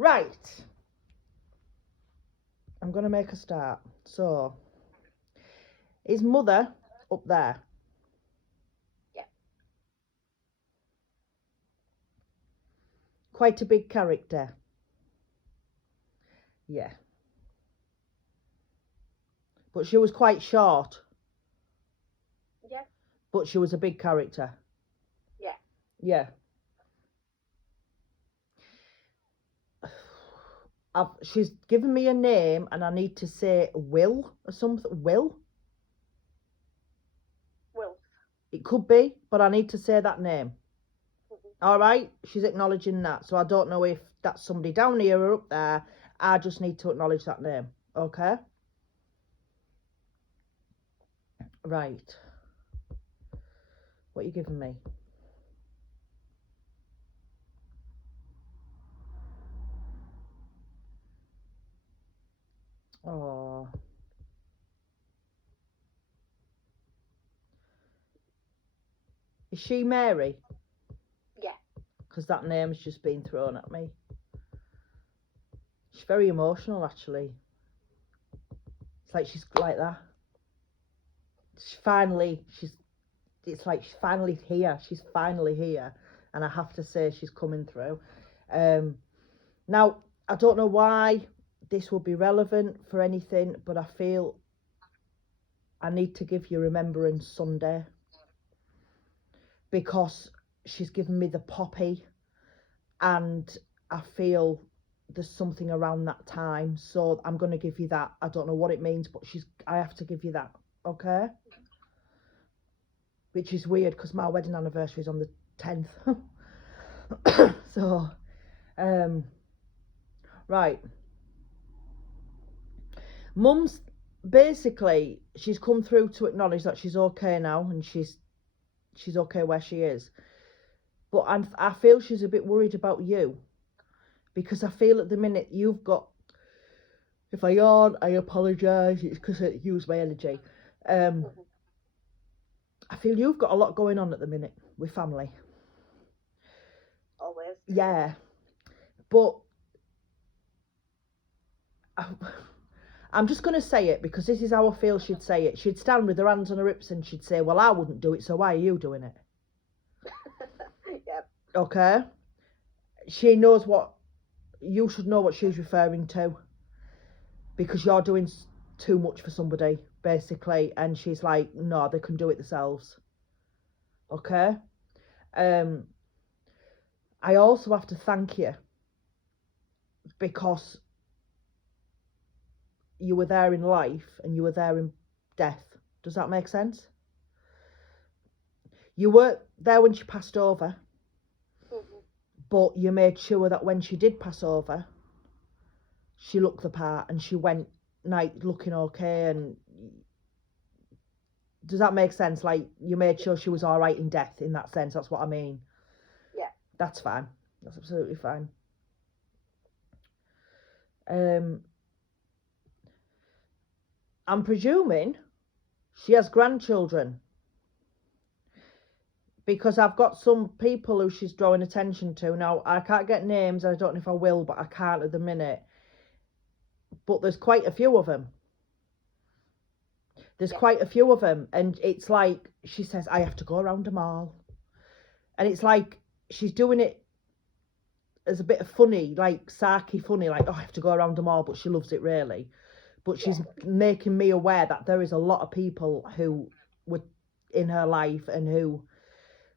Right. I'm going to make a start. So, his mother up there. Yeah. Quite a big character. Yeah. But she was quite short. Yeah. But she was a big character. Yeah. Yeah. She's given me a name and I need to say Will or something. Will? Will. It could be, but I need to say that name. Mm-hmm. All right? She's acknowledging that. So I don't know if that's somebody down here or up there. I just need to acknowledge that name. Okay? Right. What are you giving me? Oh. Is she Mary? Yeah. Because that name's just been thrown at me. She's very emotional, actually. It's like she's like that. It's like she's finally here. She's finally here. And I have to say she's coming through. Now, I don't know why this will be relevant for anything, but I feel I need to give you Remembrance Sunday. Because she's given me the poppy. And I feel there's something around that time. So I'm going to give you that. I don't know what it means, but I have to give you that. Okay? Which is weird because my wedding anniversary is on the 10th. So, right. Mum's basically, she's come through to acknowledge that she's okay now and she's okay where she is. But I feel she's a bit worried about you because I feel at the minute you've got, if I yawn, I apologise, it's because I use my energy. Mm-hmm. I feel you've got a lot going on at the minute with family. Always. Yeah. But I'm just going to say it because this is how I feel she'd say it. She'd stand with her hands on her hips and she'd say, well, I wouldn't do it, so why are you doing it? Yep. Okay? She knows what, you should know what she's referring to because you're doing too much for somebody, basically. And she's like, no, they can do it themselves. Okay? I also have to thank you because you were there in life and you were there in death. Does that make sense? You weren't there when she passed over, Mm-hmm. but you made sure that when she did pass over, she looked the part and she went night looking okay. And does that make sense? Like you made sure she was all right in death. In that sense, that's what I mean. Yeah. That's fine. That's absolutely fine. I'm presuming she has grandchildren because I've got some people who she's drawing attention to. Now, I can't get names, I don't know if I will, but I can't at the minute. But there's quite a few of them. There's quite a few of them. And it's like, she says, I have to go around them all. And it's like, she's doing it as a bit of funny, like sarky funny, like, oh, I have to go around them all, but she loves it really. But she's making me aware that there is a lot of people who were in her life and who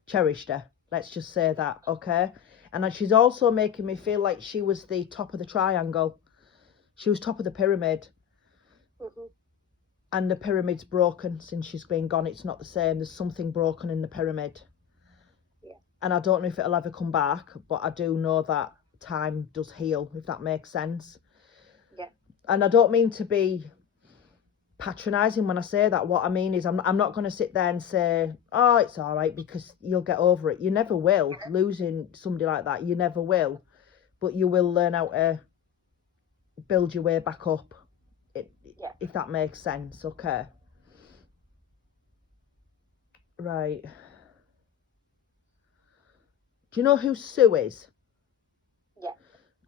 cherished her. Let's just say that, okay? And she's also making me feel like she was the top of the triangle. She was top of the pyramid. Mm-hmm. And the pyramid's broken since she's been gone. It's not the same. There's something broken in the pyramid. Yeah. And I don't know if it'll ever come back, but I do know that time does heal, if that makes sense. Yeah. And I don't mean to be patronising when I say that. What I mean is I'm not going to sit there and say, oh, it's all right, because you'll get over it. You never will. Losing somebody like that, you never will. But you will learn how to build your way back up, if that makes sense, okay? Right. Do you know who Sue is? Yeah.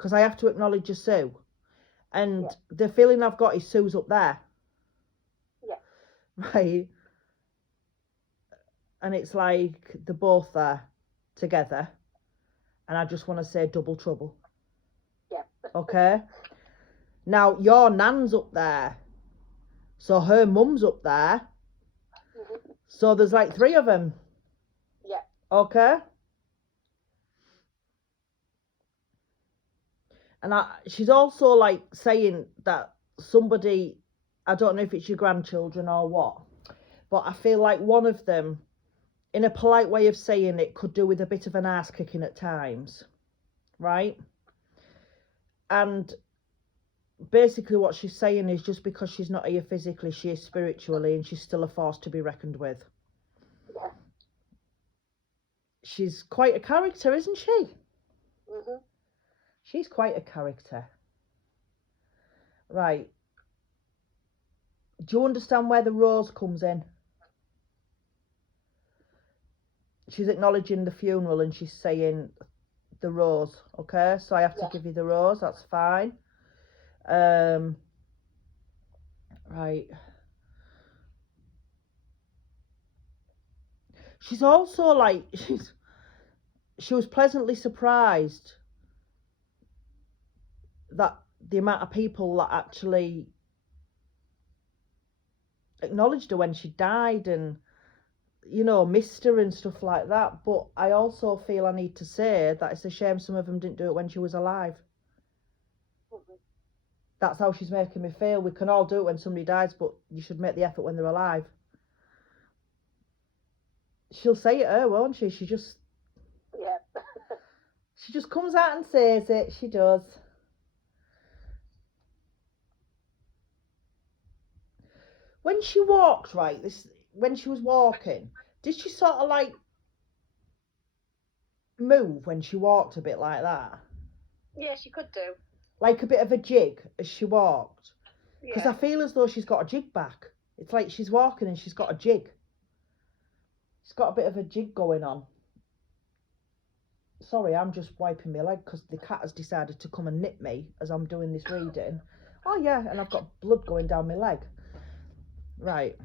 because I have to acknowledge a Sue. And Yeah. the feeling I've got is Sue's up there. Yeah. Right? And it's like they're both there together. And I just want to say double trouble. Yeah. Okay? Now, your nan's up there. So her mum's up there. Mhm. So there's like 3 of them. Yeah. Okay? And she's also like saying that somebody, I don't know if it's your grandchildren or what, but I feel like one of them, in a polite way of saying it, could do with a bit of an ass kicking at times. Right? And basically what she's saying is just because she's not here physically, she is spiritually, and she's still a force to be reckoned with. Yeah. She's quite a character, isn't she? Mhm. She's quite a character. Right. Do you understand where the rose comes in? She's acknowledging the funeral and she's saying the rose. Okay, so I have to Yeah. give you the rose. That's fine. Right. She's also like she was pleasantly surprised that the amount of people that actually acknowledged her when she died and missed her and stuff like that. But I also feel I need to say that it's a shame some of them didn't do it when she was alive. Mhm. That's how she's making me feel. We can all do it when somebody dies, but you should make the effort when they're alive. She'll say it her, won't she? She just comes out and says it. She does. When she walked, right, when she was walking, did she sort of like move when she walked a bit like that? Yeah, she could do. Like a bit of a jig as she walked? Because Yeah. I feel as though she's got a jig back. It's like she's walking and she's got a jig. She's got a bit of a jig going on. Sorry, I'm just wiping my leg because the cat has decided to come and nip me as I'm doing this reading. Oh yeah, and I've got blood going down my leg. Right.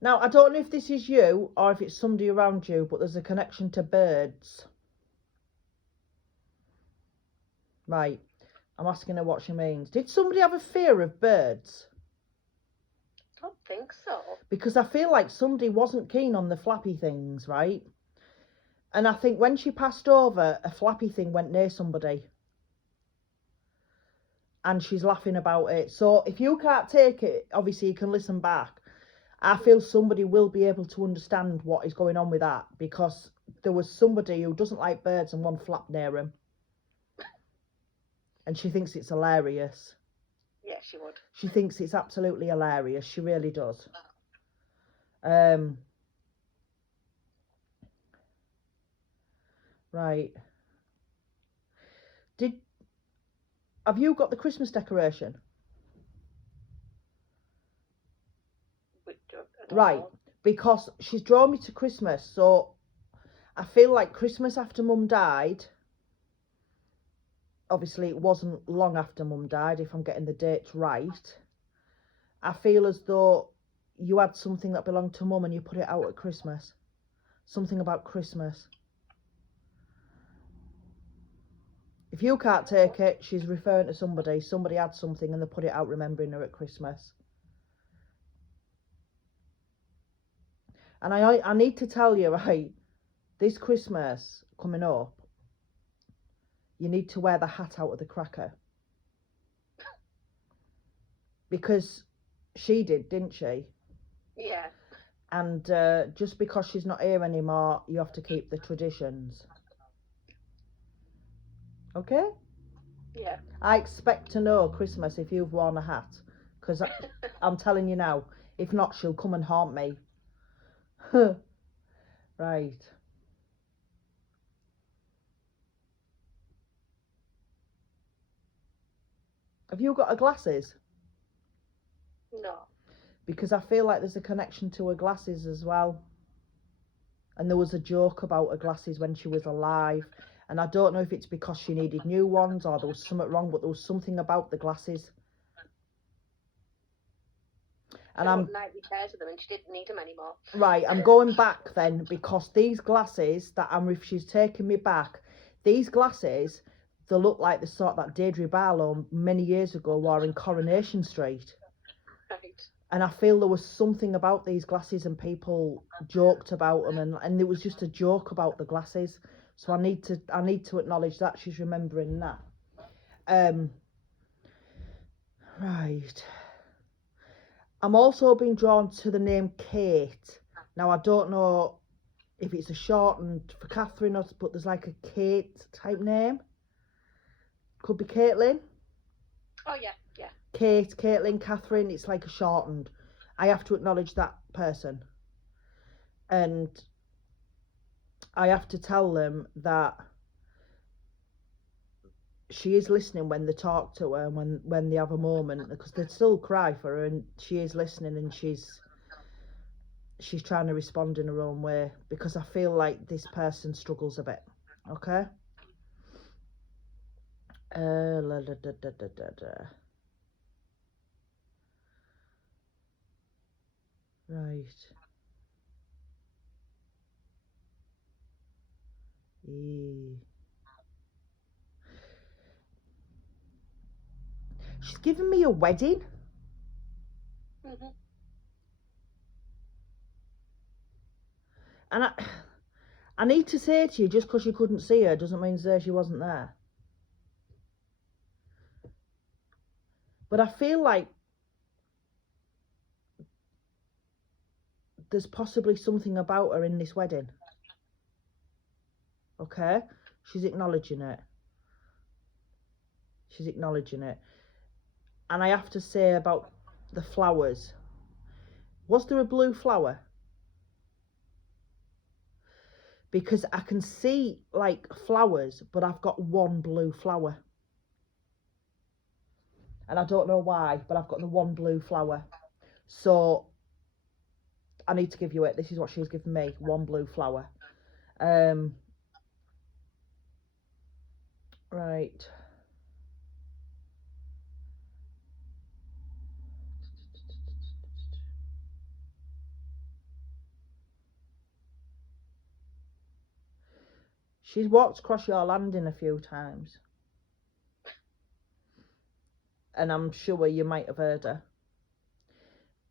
Now, I don't know if this is you or if it's somebody around you, but there's a connection to birds. Right. I'm asking her what she means. Did somebody have a fear of birds? I don't think so. Because I feel like somebody wasn't keen on the flappy things, right? And I think when she passed over, a flappy thing went near somebody. And she's laughing about it. So if you can't take it, obviously you can listen back. I feel somebody will be able to understand what is going on with that, because there was somebody who doesn't like birds and one flapped near him. And she thinks it's hilarious. Yeah, she would. She thinks it's absolutely hilarious. She really does. Right. Have you got the Christmas decoration? Right. Know. Because she's drawn me to Christmas, so I feel like Christmas after Mum died. Obviously, it wasn't long after Mum died, if I'm getting the dates right. I feel as though you had something that belonged to Mum and you put it out at Christmas. Something about Christmas. If you can't take it, she's referring to somebody. Somebody had something and they put it out remembering her at Christmas. And I need to tell you, right, this Christmas coming up, you need to wear the hat out of the cracker. Because she did, didn't she? Yeah. And just because she's not here anymore, you have to keep the traditions. Okay? Yeah. I expect to know Christmas if you've worn a hat. Because I'm telling you now, if not, she'll come and haunt me. Right. Have you got her glasses? No. Because I feel like there's a connection to her glasses as well. And there was a joke about her glasses when she was alive. And I don't know if it's because she needed new ones or there was something wrong, but there was something about the glasses. And I'm 90 pairs of them, and she didn't need them anymore. right. I'm going back then because these glasses that she's taking me back. These glasses, they look like the sort that Deirdre Barlow many years ago wore in Coronation Street. Right. And I feel there was something about these glasses and people joked about them, and it was just a joke about the glasses. So I need to acknowledge that she's remembering that. Right. I'm also being drawn to the name Kate. Now I don't know if it's a shortened for Catherine or, but there's like a Kate type name. Could be Caitlin. Oh yeah, yeah. Kate, Caitlin, Catherine. It's like a shortened. I have to acknowledge that person, and I have to tell them that she is listening when they talk to her and when they have a moment, because they still cry for her, and she is listening, and she's trying to respond in her own way, because I feel like this person struggles a bit. Okay. La, da, da, da, da, da, da. Right. She's giving me a wedding. Mm-hmm. And I need to say to you, just because you couldn't see her doesn't mean to say she wasn't there. But I feel like there's possibly something about her in this wedding. Okay? She's acknowledging it. She's acknowledging it. And I have to say about the flowers. Was there a blue flower? Because I can see like flowers, but I've got one blue flower. And I don't know why, but I've got the one blue flower. So I need to give you it. This is what she's given me, one blue flower. Right. She's walked across your landing a few times. And I'm sure you might have heard her.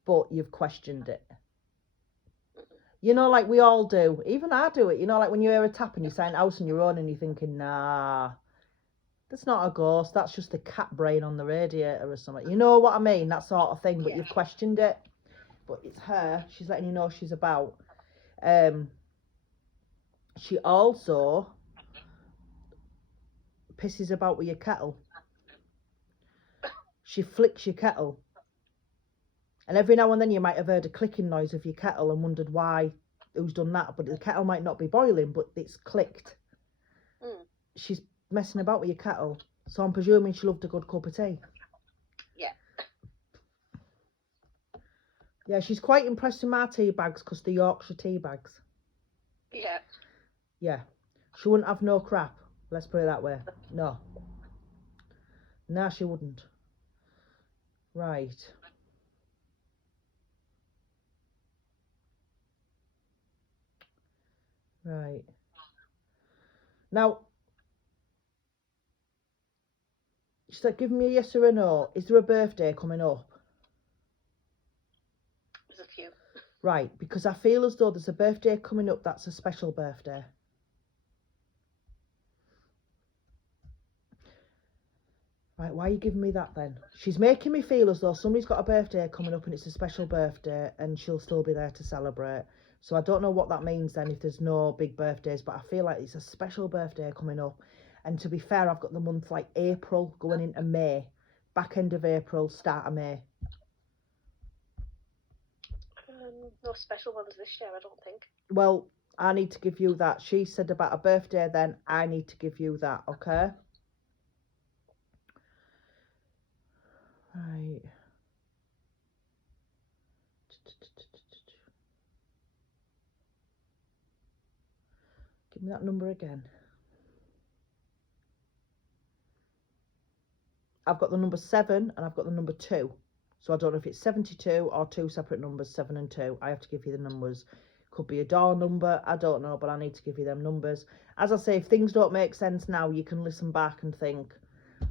But you've questioned it. You know, like we all do. Even I do it. You know, like when you hear a tap and you sign house on your own and you're thinking, nah, that's not a ghost. That's just a cat brain on the radiator or something. You know what I mean? That sort of thing. But Yeah. you've questioned it. But it's her. She's letting you know she's about. She also pisses about with your kettle. She flicks your kettle. And every now and then you might have heard a clicking noise of your kettle and wondered why, who's done that. But the kettle might not be boiling, but it's clicked. She's messing about with your kettle. So I'm presuming she loved a good cup of tea. Yeah. Yeah, she's quite impressed with my tea bags because they're Yorkshire tea bags. Yeah. Yeah. She wouldn't have no crap. Let's put it that way. No. Nah, she wouldn't. Right. Right. Now, she's like, give me a yes or a no. Is there a birthday coming up? There's a few. Right, because I feel as though there's a birthday coming up that's a special birthday. Right, why are you giving me that then? She's making me feel as though somebody's got a birthday coming up and it's a special birthday and she'll still be there to celebrate. So I don't know what that means then if there's no big birthdays, but I feel like it's a special birthday coming up. And to be fair, I've got the month like April going into May. Back end of April, start of May. No special ones this year, I don't think. Well, I need to give you that. She said about a birthday then. I need to give you that, okay? Right. Give me that number again. I've got the number 7 and I've got the number 2. So I don't know if it's 72 or 2 separate numbers, 7 and 2. I have to give you the numbers. Could be a door number, I don't know, but I need to give you them numbers. As I say, if things don't make sense now, you can listen back and think,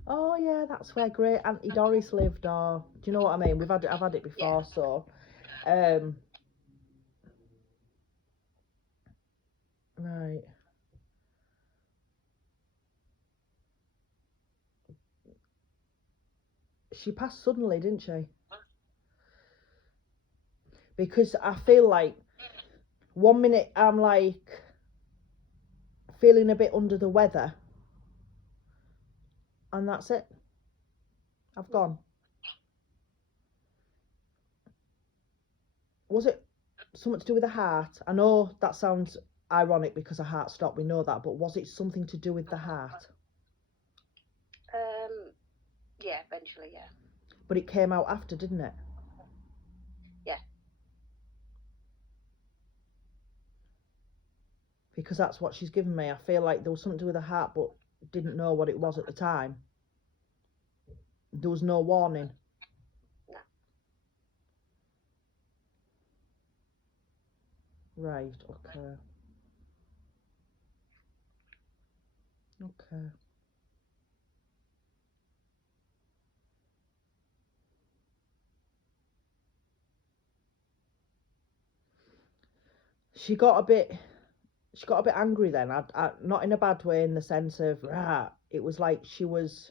oh yeah, that's where great Auntie Doris lived, or do you know what I mean? I've had it before, so right. She passed suddenly, didn't she? Because I feel like 1 minute I'm like feeling a bit under the weather, and that's it. I've gone. Was it something to do with the heart? I know that sounds ironic because a heart stop, we know that, but was it something to do with the heart? Yeah, eventually, yeah. But it came out after, didn't it? Yeah. Because that's what she's given me. I feel like there was something to do with the heart, but didn't know what it was at the time. There was no warning. No. Right, okay. Okay. She got a bit angry then. I not in a bad way, in the sense of it was like she was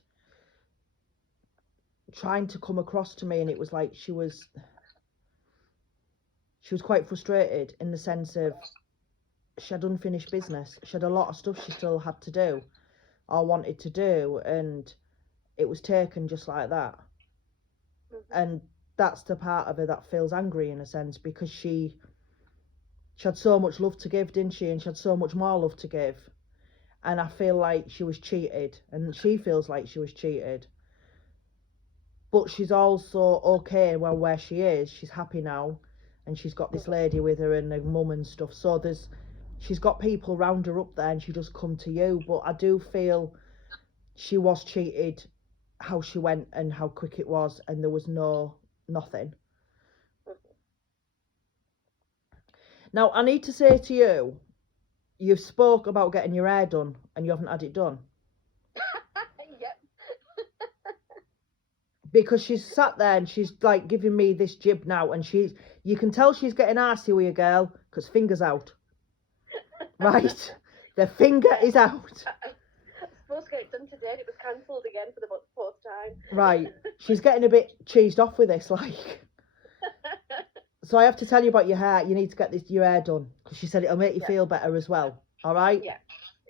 trying to come across to me, and it was like she was quite frustrated, in the sense of she had unfinished business. She had a lot of stuff she still had to do or wanted to do, and it was taken just like that. And that's the part of her that feels angry, in a sense, because she had so much love to give, didn't she? And she had so much more love to give. And I feel like she was cheated, and she feels like she was cheated. But she's also okay, well, where she is. She's happy now, and she's got this lady with her and her mum and stuff. So she's got people round her up there, and she does come to you. But I do feel she was cheated, how she went and how quick it was, and there was nothing. Now, I need to say to you, you've spoke about getting your hair done, and you haven't had it done. Yep. Because she's sat there and she's like giving me this jib now, and you can tell she's getting arsey with you, girl, because finger's out. Right? The finger is out. I was supposed to get it done today, and it was cancelled again for the 4th time. Right. She's getting a bit cheesed off with this, like. So I have to tell you about your hair. You need to get your hair done, because she said it'll make you feel better as well. All right? Yeah.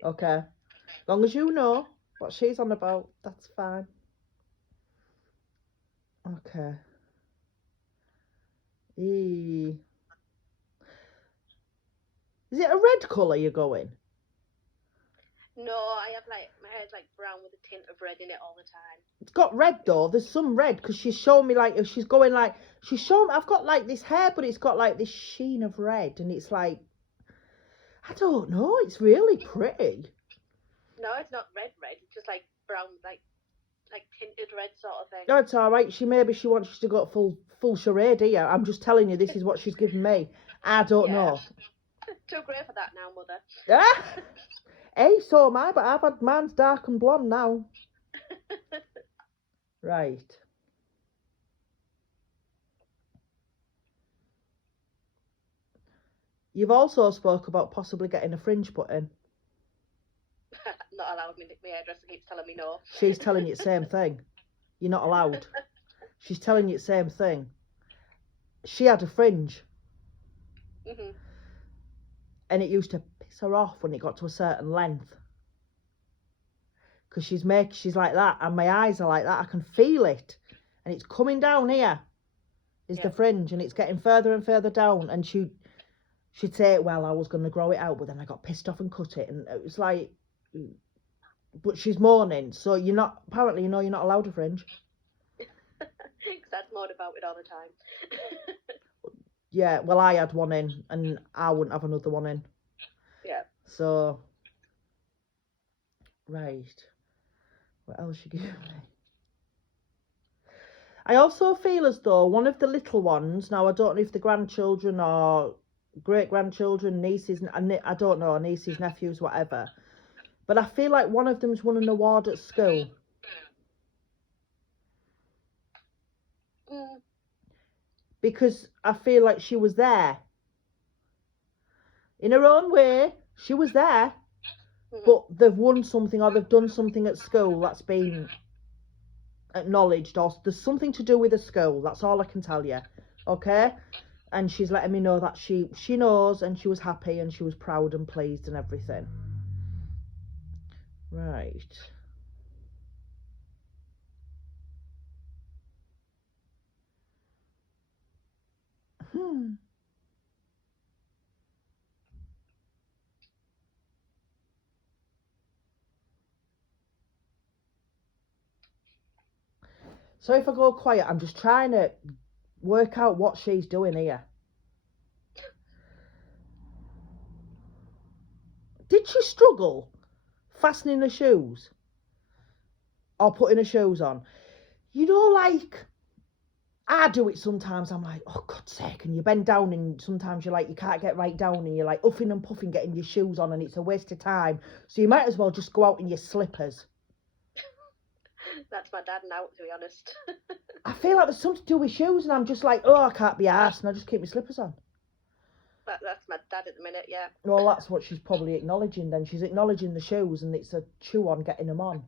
Okay. As long as you know what she's on about, that's fine. Okay. Is it a red colour you're going? No, I have my hair's like brown with a tint of red in it all the time. It's got red though. There's some red, because she's showing me like, if she's going like, I've got like this hair, but it's got like this sheen of red, and it's like, I don't know, it's really pretty. No, it's not red. It's just like brown, like tinted red sort of thing. No, it's all right. Maybe she wants you to go full charade here. I'm just telling you, this is what she's given me. I don't know. Too grey for that now, mother. Ah! Hey, so am I, but I've had mine's dark and blonde now. Right. You've also spoke about possibly getting a fringe put in. Not allowed. My hairdresser keeps telling me no. She's telling you the same thing. You're not allowed. She's telling you the same thing. She had a fringe. And it used to piss her off when it got to a certain length. Because she's like that, and my eyes are like that. I can feel it. And it's coming down here, is the fringe, and it's getting further and further down. And she'd say, well, I was going to grow it out, but then I got pissed off and cut it. And it was like, but she's mourning. So you're not allowed a fringe. Because I'd moan about it all the time. Yeah, well, I had one in, and I wouldn't have another one in. Yeah. So Right. What else you giving me? I also feel as though one of the little ones, now I don't know if the grandchildren or great-grandchildren, nieces, I don't know, nieces, nephews, whatever, but I feel like one of them's won an award at school. Mm. Because I feel like she was there. In her own way, she was there, but they've won something or they've done something at school that's been acknowledged, or there's something to do with the school. That's all I can tell you. Okay? And she's letting me know that she knows, and she was happy and she was proud and pleased and everything. Right. So if I go quiet, I'm just trying to work out what she's doing here. Did she struggle fastening her shoes or putting her shoes on? You know, like, I do it sometimes. I'm like, oh, God's sake. And you bend down and sometimes you're like, you can't get right down and you're like uffing and puffing getting your shoes on and it's a waste of time. So you might as well just go out in your slippers. That's my dad now, to be honest. I feel like there's something to do with shoes and I'm just like, oh, I can't be arsed, and I just keep my slippers on. That's my dad at the minute, yeah. Well, that's what she's probably acknowledging then. She's acknowledging the shoes and it's a chew on getting them on.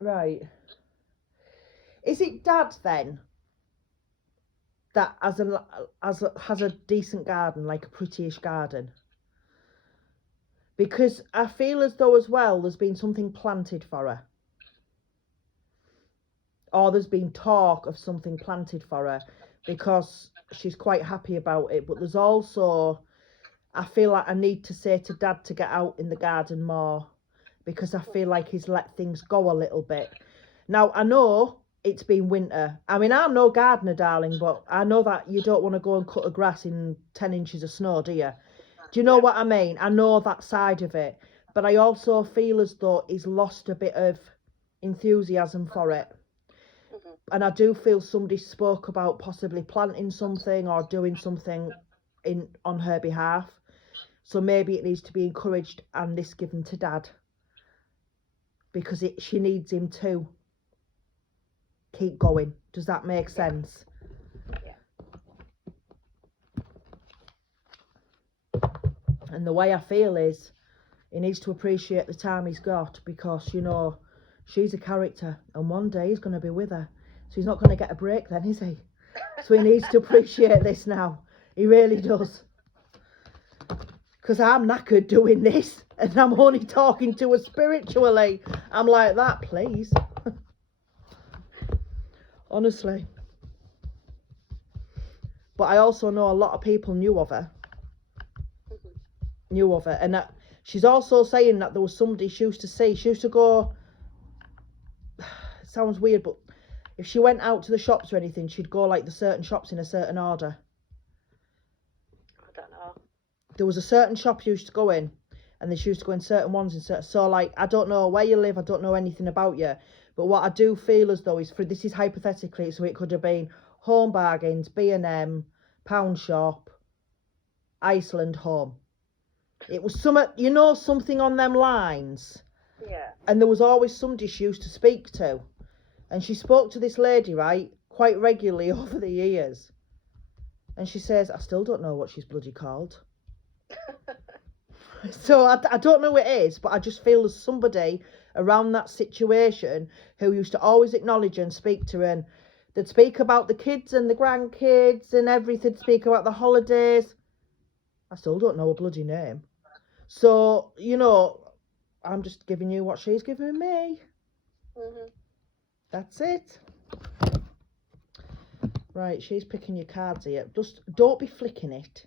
Right. Is it dad then that has a decent garden, like a prettyish garden? Because I feel as though as well there's been something planted for her. Or there's been talk of something planted for her because she's quite happy about it. But there's also, I feel like I need to say to dad to get out in the garden more because I feel like he's let things go a little bit. Now, I know it's been winter. I mean, I'm no gardener, darling, but I know that you don't want to go and cut a grass in 10 inches of snow, do you? Do you know what I mean? I know that side of it. But I also feel as though he's lost a bit of enthusiasm for it. And I do feel somebody spoke about possibly planting something or doing something on her behalf. So maybe it needs to be encouraged and this given to dad. Because she needs him to keep going. Does that make sense? And the way I feel is he needs to appreciate the time he's got because, you know, she's a character and one day he's going to be with her. So he's not going to get a break then, is he? So he needs to appreciate this now. He really does. Because I'm knackered doing this and I'm only talking to her spiritually. I'm like, that, please. Honestly. But I also know a lot of people knew of her. And that she's also saying that there was somebody she used to see. She used to go, it sounds weird, but if she went out to the shops or anything, she'd go like the certain shops in a certain order. I don't know. There was a certain shop she used to go in, and then she used to go in certain ones in certain. So like, I don't know where you live, I don't know anything about you, but what I do feel as though is this is hypothetically, so it could have been Home Bargains, B&M, Pound Shop, Iceland Home. It was something on them lines. Yeah. And there was always somebody she used to speak to. And she spoke to this lady, right, quite regularly over the years. And she says, I still don't know what she's bloody called. So I don't know who it is, but I just feel there's somebody around that situation who used to always acknowledge her and speak to her. And they'd speak about the kids and the grandkids and everything, speak about the holidays. I still don't know her bloody name. So, you know, I'm just giving you what she's giving me. That's it. Right, she's picking your cards here. Just don't be flicking it.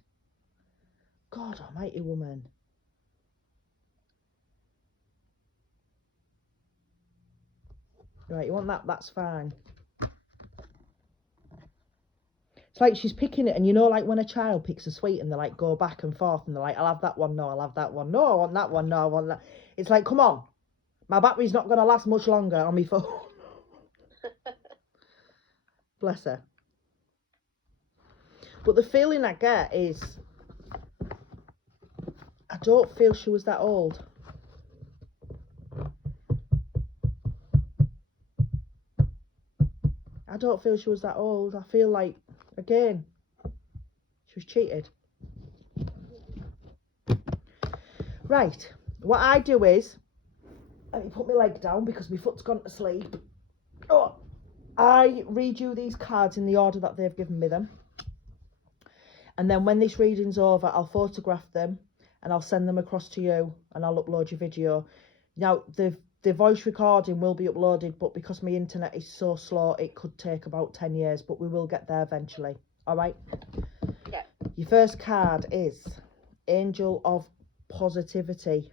God almighty, woman. Right, you want that? That's fine. It's like she's picking it, and you know, like when a child picks a sweet and they like go back and forth and they're like, I'll have that one, no, I'll have that one, no, I want that one, no, I want that. It's like, come on, my battery's not going to last much longer on my phone. Bless her. But the feeling I get is, I don't feel she was that old. I don't feel she was that old. I feel like, again, she was cheated. Right, what I do is, let me put my leg down because my foot's gone to sleep. Oh, I read you these cards in the order that they've given me them. And then when this reading's over, I'll photograph them and I'll send them across to you and I'll upload your video. Now, the voice recording will be uploaded, but because my internet is so slow, it could take about 10 years, but we will get there eventually. All right? Yeah. Your first card is Angel of Positivity.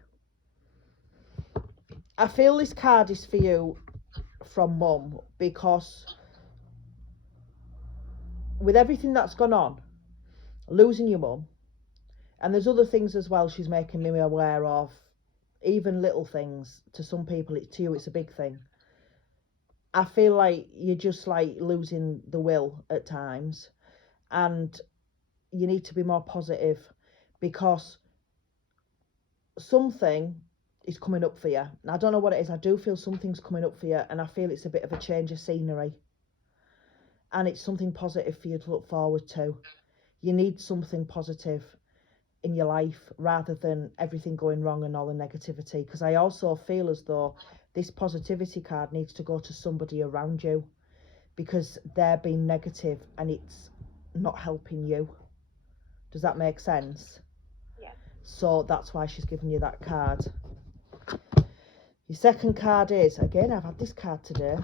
I feel this card is for you from Mum, because with everything that's gone on, losing your mum, and there's other things as well she's making me aware of, even little things. To some people, to you it's a big thing. I feel like you're just like losing the will at times, and you need to be more positive, because something is coming up for you. And I don't know what it is. I do feel something's coming up for you, and I feel it's a bit of a change of scenery, and it's something positive for you to look forward to. You need something positive in your life rather than everything going wrong and all the negativity, because I also feel as though this positivity card needs to go to somebody around you, because they're being negative and it's not helping you. Does that make sense? Yeah. So that's why she's giving you that card. Your second card is, again, I've had this card today,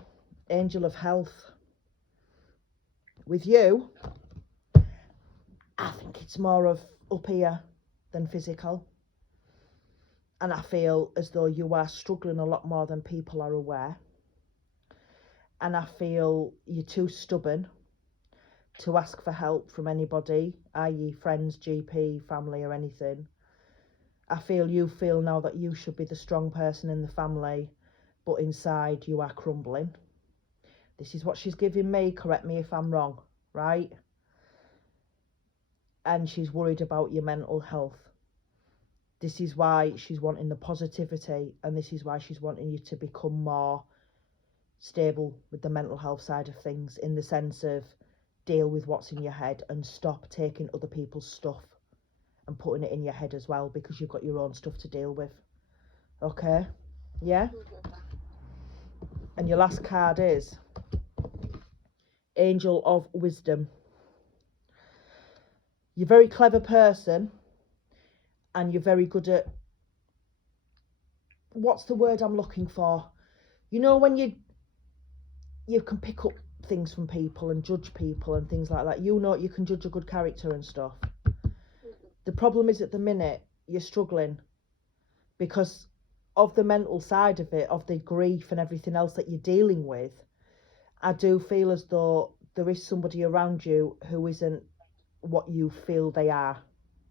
Angel of Health. With you, I think it's more of up here than physical. And I feel as though you are struggling a lot more than people are aware. And I feel you're too stubborn to ask for help from anybody, i.e. friends, GP, family or anything. I feel you feel now that you should be the strong person in the family, but inside you are crumbling. This is what she's giving me, correct me if I'm wrong, right? And she's worried about your mental health. This is why she's wanting the positivity, and this is why she's wanting you to become more stable with the mental health side of things, in the sense of deal with what's in your head and stop taking other people's stuff and putting it in your head as well, because you've got your own stuff to deal with. Okay? Yeah? And your last card is Angel of Wisdom. You're a very clever person, and you're very good at, what's the word I'm looking for? You know, when you can pick up things from people and judge people and things like that. You know, you can judge a good character and stuff. The problem is, at the minute, you're struggling because of the mental side of it, of the grief and everything else that you're dealing with. I do feel as though there is somebody around you who isn't what you feel they are.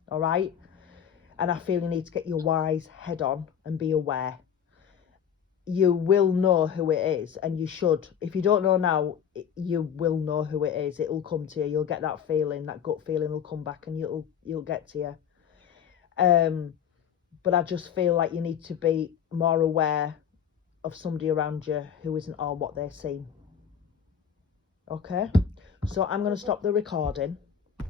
All right? And I feel you need to get your wise head on and be aware. You will know who it is, and you should. If you don't know now, you will know who it is. It'll come to you. You'll get that feeling, that gut feeling will come back, and you'll get to you. But I just feel like you need to be more aware of somebody around you who isn't all what they seem. Okay? So I'm going to stop the recording.